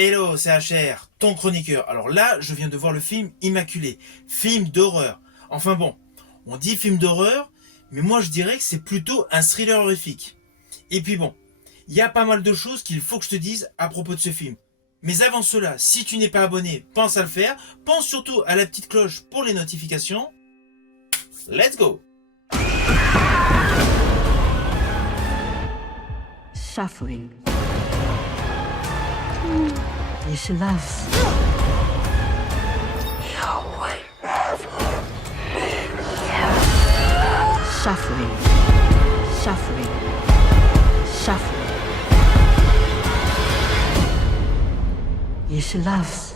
Hello, c'est HR, ton chroniqueur. Alors là, je viens de voir le film Immaculé, film d'horreur. Enfin bon, on dit film d'horreur, mais moi je dirais que c'est plutôt un thriller horrifique. Et puis bon, il y a pas mal de choses qu'il faut que je te dise à propos de ce film. Mais avant cela, si tu n'es pas abonné, pense à le faire. Pense surtout à la petite cloche pour les notifications. Let's go! Suffering is love. Suffering, suffering, suffering is love.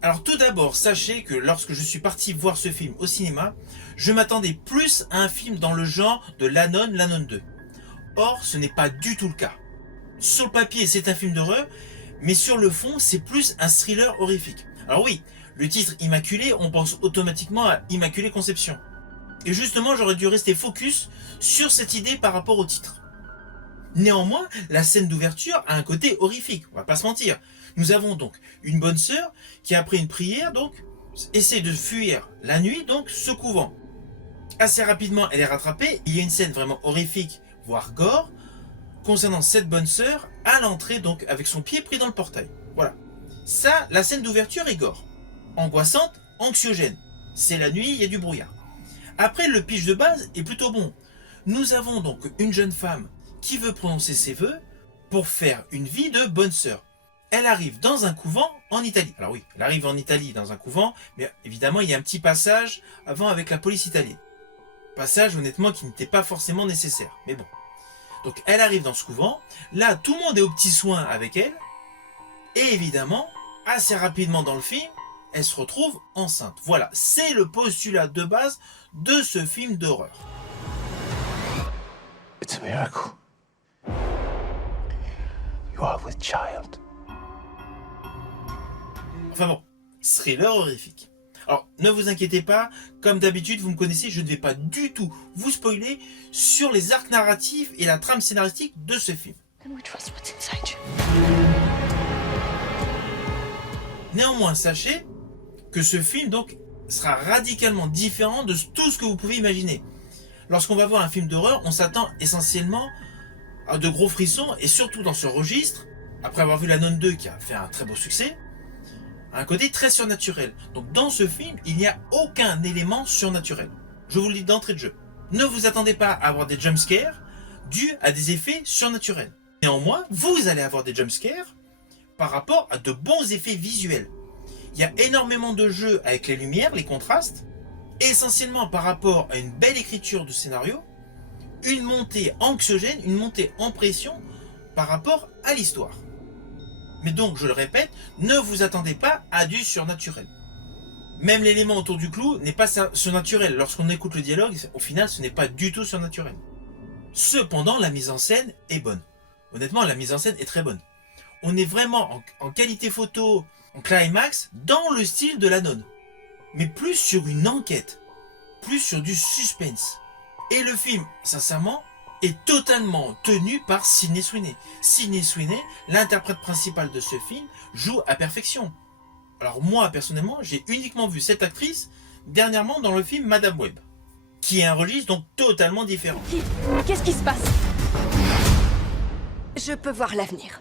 Alors tout d'abord, sachez que lorsque je suis parti voir ce film au cinéma, je m'attendais plus à un film dans le genre de l'Anon 2. Or, ce n'est pas du tout le cas. Sur le papier, c'est un film d'horreur, mais sur le fond, c'est plus un thriller horrifique. Alors oui, le titre Immaculé, on pense automatiquement à Immaculée Conception. Et justement, j'aurais dû rester focus sur cette idée par rapport au titre. Néanmoins, la scène d'ouverture a un côté horrifique, on va pas se mentir. Nous avons donc une bonne sœur qui, après une prière, donc, essaie de fuir la nuit, donc, ce couvent. Assez rapidement, elle est rattrapée. Il y a une scène vraiment horrifique, voire gore, concernant cette bonne sœur à l'entrée, donc, avec son pied pris dans le portail. Voilà. Ça, la scène d'ouverture est gore. Angoissante, anxiogène. C'est la nuit, il y a du brouillard. Après, le pitch de base est plutôt bon. Nous avons donc une jeune femme qui veut prononcer ses vœux pour faire une vie de bonne sœur. Elle arrive dans un couvent en Italie. Alors oui, elle arrive en Italie dans un couvent, mais évidemment il y a un petit passage avant avec la police italienne. Passage honnêtement qui n'était pas forcément nécessaire, mais bon. Donc elle arrive dans ce couvent, là tout le monde est aux petits soins avec elle, et évidemment, assez rapidement dans le film, elle se retrouve enceinte. Voilà, c'est le postulat de base de ce film d'horreur. It's a miracle. You are with child. Enfin bon, thriller horrifique. Alors, ne vous inquiétez pas, comme d'habitude, vous me connaissez, je ne vais pas du tout vous spoiler sur les arcs narratifs et la trame scénaristique de ce film. Néanmoins, sachez que ce film donc sera radicalement différent de tout ce que vous pouvez imaginer. Lorsqu'on va voir un film d'horreur, on s'attend essentiellement à de gros frissons, et surtout dans ce registre, après avoir vu l'Anon 2 qui a fait un très beau succès, un côté très surnaturel. Donc dans ce film, il n'y a aucun élément surnaturel. Je vous le dis d'entrée de jeu. Ne vous attendez pas à avoir des jumpscares dus à des effets surnaturels. Néanmoins, vous allez avoir des jumpscares par rapport à de bons effets visuels. Il y a énormément de jeux avec les lumières, les contrastes, essentiellement par rapport à une belle écriture de scénario, une montée anxiogène, une montée en pression par rapport à l'histoire. Mais donc, je le répète, ne vous attendez pas à du surnaturel. Même l'élément autour du clou n'est pas surnaturel. Lorsqu'on écoute le dialogue, au final, ce n'est pas du tout surnaturel. Cependant, la mise en scène est bonne. Honnêtement, la mise en scène est très bonne. On est vraiment en qualité photo, en climax, dans le style de l'Anon. Mais plus sur une enquête, plus sur du suspense. Et le film, sincèrement, est totalement tenu par Sydney Sweeney. Sydney Sweeney, l'interprète principal de ce film, joue à perfection. Alors moi, personnellement, j'ai uniquement vu cette actrice dernièrement dans le film Madame Web, qui est un registre donc totalement différent. Qu'est-ce qui se passe? Je peux voir l'avenir.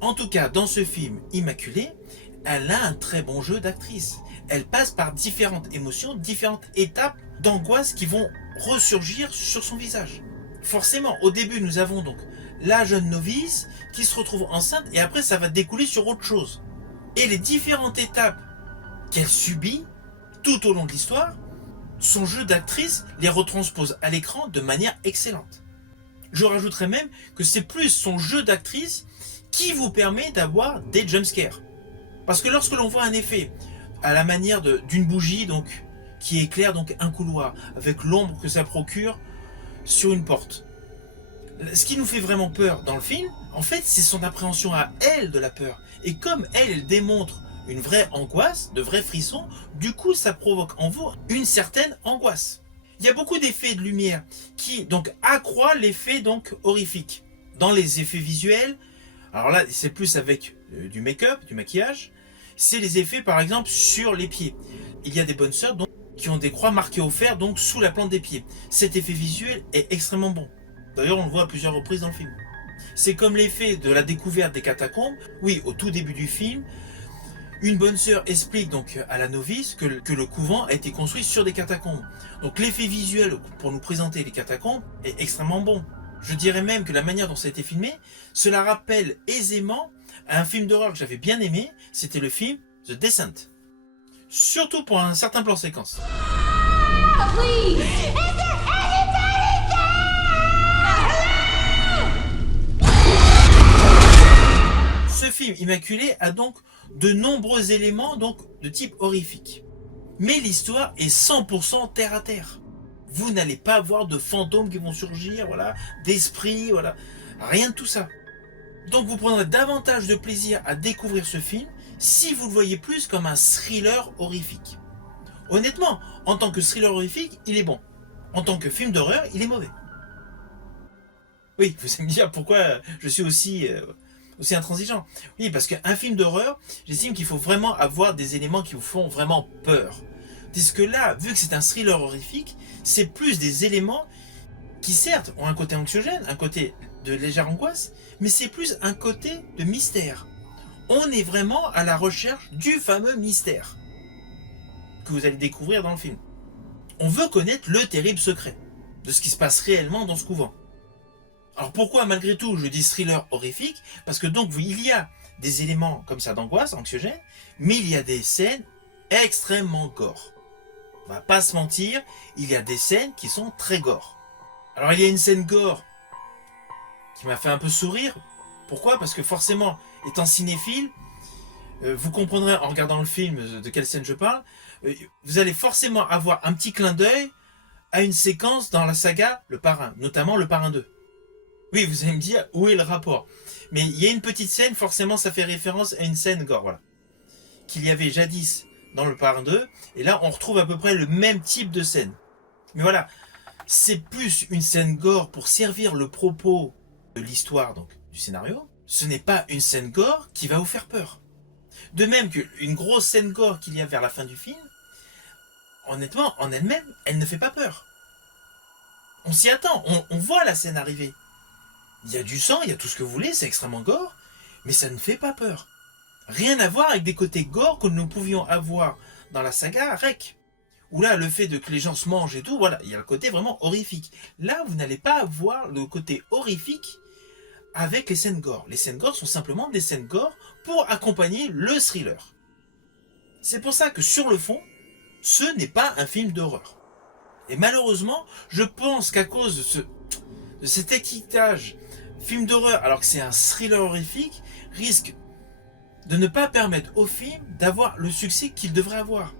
En tout cas, dans ce film Immaculé, elle a un très bon jeu d'actrice. Elle passe par différentes émotions, différentes étapes d'angoisse qui vont ressurgir sur son visage. Forcément, au début, nous avons donc la jeune novice qui se retrouve enceinte et après, ça va découler sur autre chose. Et les différentes étapes qu'elle subit tout au long de l'histoire, son jeu d'actrice les retranspose à l'écran de manière excellente. Je rajouterais même que c'est plus son jeu d'actrice qui vous permet d'avoir des jumpscares. Parce que lorsque l'on voit un effet à la manière d'une bougie donc qui éclaire donc un couloir avec l'ombre que ça procure sur une porte. Ce qui nous fait vraiment peur dans le film, en fait, c'est son appréhension à elle de la peur. Et comme elle démontre une vraie angoisse, de vrais frissons, du coup, ça provoque en vous une certaine angoisse. Il y a beaucoup d'effets de lumière qui donc accroît l'effet donc horrifique. Dans les effets visuels, alors là c'est plus avec du make-up, du maquillage, c'est les effets par exemple sur les pieds. Il y a des bonnes sœurs donc qui ont des croix marquées au fer donc sous la plante des pieds. Cet effet visuel est extrêmement bon. D'ailleurs on le voit à plusieurs reprises dans le film. C'est comme l'effet de la découverte des catacombes. Oui, au tout début du film, une bonne sœur explique donc à la novice que le couvent a été construit sur des catacombes. Donc l'effet visuel pour nous présenter les catacombes est extrêmement bon. Je dirais même que la manière dont ça a été filmé, cela rappelle aisément à un film d'horreur que j'avais bien aimé, c'était le film The Descent. Surtout pour un certain plan séquence. Ce film immaculé a donc de nombreux éléments donc de type horrifique. Mais l'histoire est 100% terre à terre. Vous n'allez pas voir de fantômes qui vont surgir, voilà, d'esprits, voilà, rien de tout ça. Donc vous prendrez davantage de plaisir à découvrir ce film si vous le voyez plus comme un thriller horrifique. Honnêtement, en tant que thriller horrifique, il est bon. En tant que film d'horreur, il est mauvais. Oui, vous allez me dire pourquoi je suis aussi intransigeant. Oui, parce qu'un film d'horreur, j'estime qu'il faut vraiment avoir des éléments qui vous font vraiment peur. Tandis que là, vu que c'est un thriller horrifique, c'est plus des éléments qui certes ont un côté anxiogène, un côté de légère angoisse, mais c'est plus un côté de mystère. On est vraiment à la recherche du fameux mystère que vous allez découvrir dans le film. On veut connaître le terrible secret de ce qui se passe réellement dans ce couvent. Alors pourquoi malgré tout je dis thriller horrifique? Parce que donc il y a des éléments comme ça d'angoisse, anxiogène, mais il y a des scènes extrêmement gore. On va pas se mentir, il y a des scènes qui sont très gore. Alors il y a une scène gore qui m'a fait un peu sourire. Pourquoi? Parce que forcément, étant cinéphile, vous comprendrez en regardant le film de quelle scène je parle, vous allez forcément avoir un petit clin d'œil à une séquence dans la saga Le Parrain, notamment Le Parrain 2. Oui, vous allez me dire, où est le rapport? Mais il y a une petite scène, forcément ça fait référence à une scène gore, voilà, qu'il y avait jadis dans Le Parrain 2, et là on retrouve à peu près le même type de scène. Mais voilà, c'est plus une scène gore pour servir le propos de l'histoire, donc du scénario. Ce n'est pas une scène gore qui va vous faire peur. De même qu'une grosse scène gore qu'il y a vers la fin du film, honnêtement, en elle-même, elle ne fait pas peur. On s'y attend, on voit la scène arriver. Il y a du sang, il y a tout ce que vous voulez, c'est extrêmement gore, mais ça ne fait pas peur. Rien à voir avec des côtés gore que nous pouvions avoir dans la saga Rec. Où là, le fait que les gens se mangent et tout, voilà, il y a le côté vraiment horrifique. Là, vous n'allez pas avoir le côté horrifique avec les scènes gore. Les scènes gore sont simplement des scènes gore pour accompagner le thriller. C'est pour ça que sur le fond, ce n'est pas un film d'horreur. Et malheureusement, je pense qu'à cause de cet étiquetage film d'horreur alors que c'est un thriller horrifique, risque de ne pas permettre au film d'avoir le succès qu'il devrait avoir.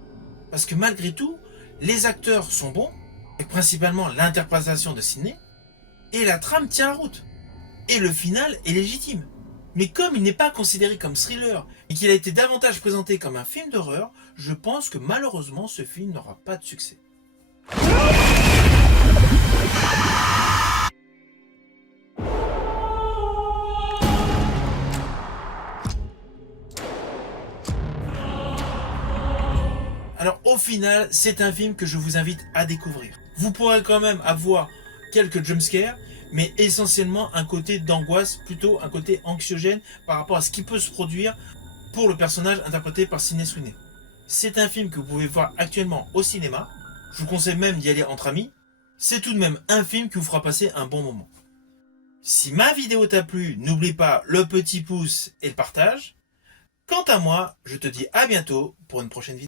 Parce que malgré tout, les acteurs sont bons, et principalement l'interprétation de Sidney, et la trame tient la route. Et le final est légitime. Mais comme il n'est pas considéré comme thriller, et qu'il a été davantage présenté comme un film d'horreur, je pense que malheureusement ce film n'aura pas de succès. Alors au final, c'est un film que je vous invite à découvrir. Vous pourrez quand même avoir quelques jumpscares, mais essentiellement un côté d'angoisse, plutôt un côté anxiogène par rapport à ce qui peut se produire pour le personnage interprété par Sydney Sweeney. C'est un film que vous pouvez voir actuellement au cinéma. Je vous conseille même d'y aller entre amis. C'est tout de même un film qui vous fera passer un bon moment. Si ma vidéo t'a plu, n'oublie pas le petit pouce et le partage. Quant à moi, je te dis à bientôt pour une prochaine vidéo.